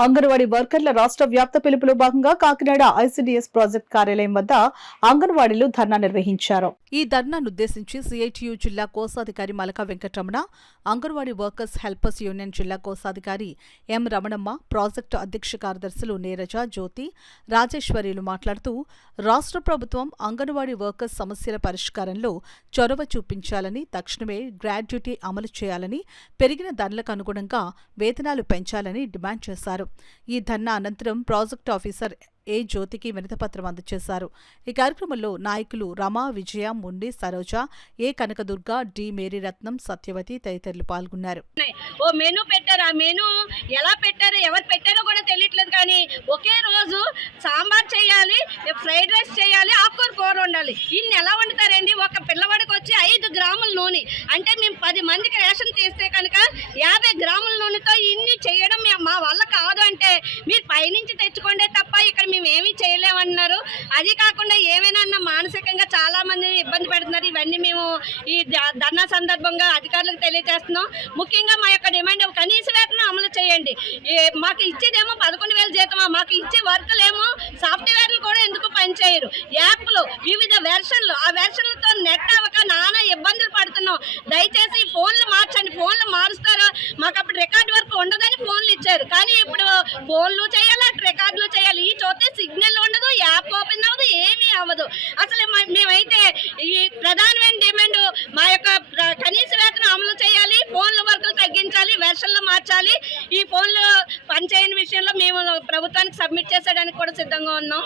అంగన్వాడీ వర్కర్ల రాష్ట్ర వ్యాప్త పిలుపులో భాగంగా కాకినాడ ఐసీడీఎస్ ప్రాజెక్ట్ కార్యాలయం వద్ద అంగన్వాడీలు ధర్నా నిర్వహించారు. ఈ ధర్నాను ఉద్దేశించి సిఐటియు జిల్లా కోశాధికారి Malaka Venkataramana, anganwadi workers helpers union జిల్లా కోశాధికారి ఎం రమణమ్మ, ప్రాజెక్టు అధ్యక్ష కార్యదర్శులు నీరజ, జ్యోతి, రాజేశ్వరిలు మాట్లాడుతూ రాష్ట్ర ప్రభుత్వం అంగన్వాడీ వర్కర్స్ సమస్యల పరిష్కారంలో చొరవ చూపించాలని, తక్షణమే గ్రాడ్యుటీ అమలు చేయాలని, పెరిగిన ధరలకు అనుగుణంగా వేతనాలు పెంచాలని డిమాండ్ చేశారు. ఈ ధర్నా అనంతరం ప్రాజెక్టు ఆఫీసర్ ఏ జ్యోతికి వినతిపత్రం అందజేశారు. ఈ కార్యక్రమంలో నాయకులు రమా, విజయ, ముండి, సరోజ, ఏ కనకదుర్గ, డి మేరీరత్నం, సత్యవతి తదితరులు పాల్గొన్నారు. ఓ మెనూ పెట్టారు. ఆ మెనూ ఎలా పెట్టారో ఎవరు పెట్టారో కూడా తెలియట్లేదు. కానీ ఒకే రోజు సాంబార్ చేయాలి, ఫ్రైడ్ రైస్ చేయాలి, ఆకుకూర కూర వండాలి. ఇన్ని ఎలా వండుతారండి? ఒక పిల్లవాడికి వచ్చి 5 గ్రాముల నూనె అంటే మేము 10 మందికి రేషన్ తీస్తే కనుక 50 గ్రాముల నూనెతో ఇన్ని చేయడం మా వల్ల కాదు అంటే మీరు పైనుంచి తెచ్చుకోండి తప్ప ఇక్కడ మేము ఏమీ చేయలేమన్నారు. అది కాకుండా ఏమైనా మానసికంగా చాలా మంది ఇబ్బంది పెడుతున్నారు. ఇవన్నీ మేము ఈ ధర్నా సందర్భంగా అధికారులకు తెలియజేస్తున్నాం. ముఖ్యంగా మా యొక్క డిమాండ్ కనీస వేతనం అమలు చేయండి. మాకు ఇచ్చేదేమో 11,000 జీతమా, మాకు ఇచ్చే వర్కులేమో సాఫ్ట్వేర్లు కూడా ఎందుకు పనిచేయరు. యాప్లు వివిధ వెర్షన్లు, ఆ వెర్షన్లతో నెట్ అవ్వక నానా ఇబ్బందులు పడుతున్నాం. దయచేసి ఫోన్లు మార్చండి. ఫోన్లు మారుస్తారా? మాకు అప్పుడు రికార్డు వర్క్ ఉండదని ఫోన్లు ఇచ్చారు. కానీ ఇప్పుడు ఫోన్లు చేయాలి, అటు రికార్డులు చేయాలి. ఈ చూస్తే సిగ్నల్ ఉండదు, యాప్ ఓపెన్ అవ్వదు, ఏమీ అవ్వదు. అసలు మేమైతే ఈ ప్రధానమైన డిమాండ్ మా యొక్క కనీస వేతనం అమలు చేయాలి, ఫోన్ల వర్కులు తగ్గించాలి, వెర్షన్లు మార్చాలి. ఈ ఫోన్లు పనిచేయని విషయంలో మేము ప్రభుత్వానికి సబ్మిట్ చేసేయడానికి కూడా సిద్ధంగా ఉన్నాం.